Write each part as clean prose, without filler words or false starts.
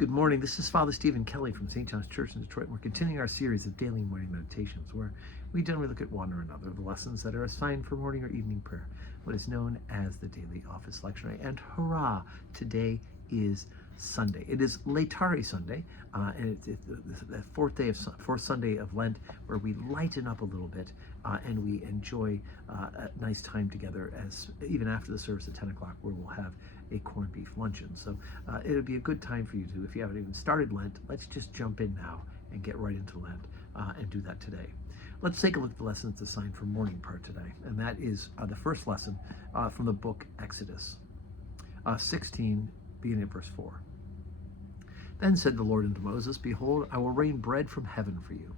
Good morning. This is Father Stephen Kelly from St. John's Church in Detroit. We're continuing our series of daily morning meditations where we generally look at one or another of the lessons that are assigned for morning or evening prayer, what is known as the daily office lectionary. And hurrah, today is Sunday. It is Laetare Sunday, and it's the fourth Sunday of Lent, where we lighten up a little bit and we enjoy a nice time together, as even after the service at 10 o'clock, where we'll have a corned beef luncheon. So it'll be a good time for you to, if you haven't even started Lent, let's just jump in now and get right into Lent and do that today. Let's take a look at the lessons assigned for morning prayer today, and that is the first lesson from the book Exodus 16, beginning at verse 4. Then said the Lord unto Moses, Behold, I will rain bread from heaven for you.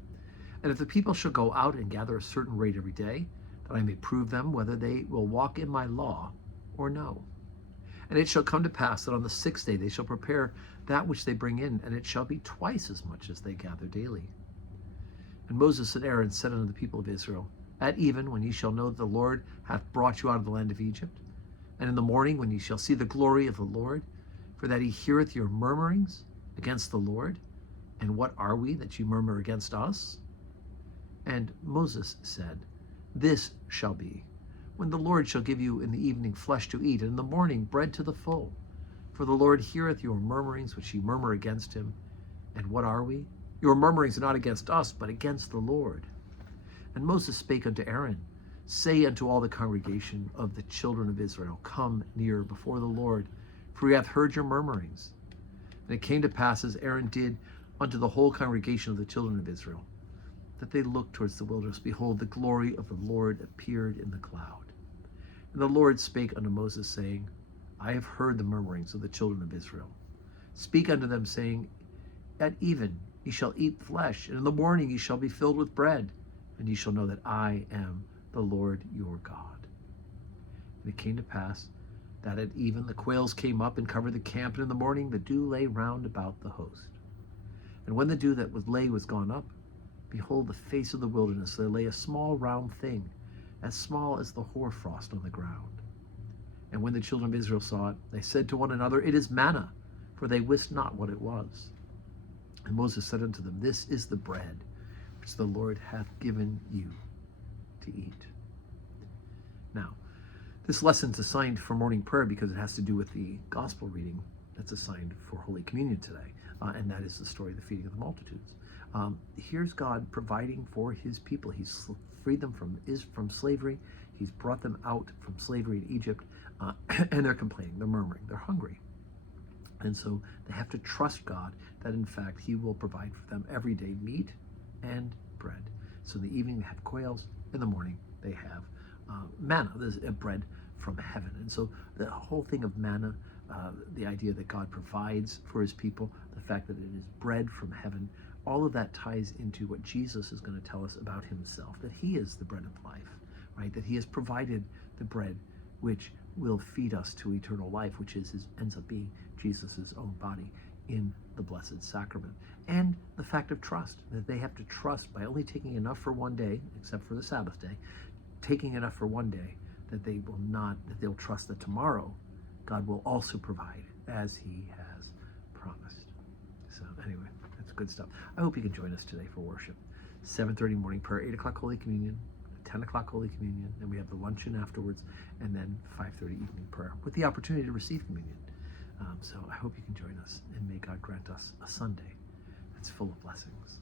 And if the people shall go out and gather a certain rate every day, that I may prove them whether they will walk in my law or no. And it shall come to pass that on the sixth day they shall prepare that which they bring in, and it shall be twice as much as they gather daily. And Moses and Aaron said unto the people of Israel, At even, when ye shall know that the Lord hath brought you out of the land of Egypt, and in the morning when ye shall see the glory of the Lord, for that he heareth your murmurings against the Lord. And what are we that ye murmur against us? And Moses said, This shall be, when the Lord shall give you in the evening flesh to eat, and in the morning bread to the full. For the Lord heareth your murmurings which ye murmur against him. And what are we? Your murmurings are not against us, but against the Lord. And Moses spake unto Aaron, Say unto all the congregation of the children of Israel, Come near before the Lord, for he hath heard your murmurings. And it came to pass, as Aaron did unto the whole congregation of the children of Israel, that they looked towards the wilderness. Behold, the glory of the Lord appeared in the cloud. And the Lord spake unto Moses, saying, I have heard the murmurings of the children of Israel. Speak unto them, saying, At even ye shall eat flesh, and in the morning ye shall be filled with bread, and ye shall know that I am the Lord your God. And it came to pass that at even the quails came up and covered the camp, and in the morning the dew lay round about the host. And when the dew that was gone up, behold, the face of the wilderness, there lay a small round thing, as small as the hoarfrost on the ground. And when the children of Israel saw it, they said to one another, It is manna, for they wist not what it was. And Moses said unto them, This is the bread which the Lord hath given you to eat. Now, this lesson's assigned for morning prayer because it has to do with the gospel reading that's assigned for Holy Communion today, and that is the story of the feeding of the multitudes. Here's God providing for his people. He's freed them from slavery. He's brought them out from slavery in Egypt, and they're complaining, they're murmuring, they're hungry. And so they have to trust God that, in fact, he will provide for them every day meat and bread. So in the evening they have quails, in the morning they have manna. There's a bread from heaven. And so the whole thing of manna, the idea that God provides for his people, the fact that it is bread from heaven, all of that ties into what Jesus is going to tell us about himself, that he is the bread of life, right? That he has provided the bread which will feed us to eternal life, which ends up being Jesus' own body in the Blessed Sacrament. And the fact of trust, that they have to trust by only taking enough for one day, except for the Sabbath day, taking enough for one day, that they'll trust that tomorrow God will also provide as he has promised. So anyway, that's good stuff. I hope you can join us today for worship. 7:30 morning prayer, 8 o'clock Holy Communion, 10 o'clock Holy Communion, and we have the luncheon afterwards, and then 5:30 evening prayer with the opportunity to receive communion. So I hope you can join us, and may God grant us a Sunday that's full of blessings.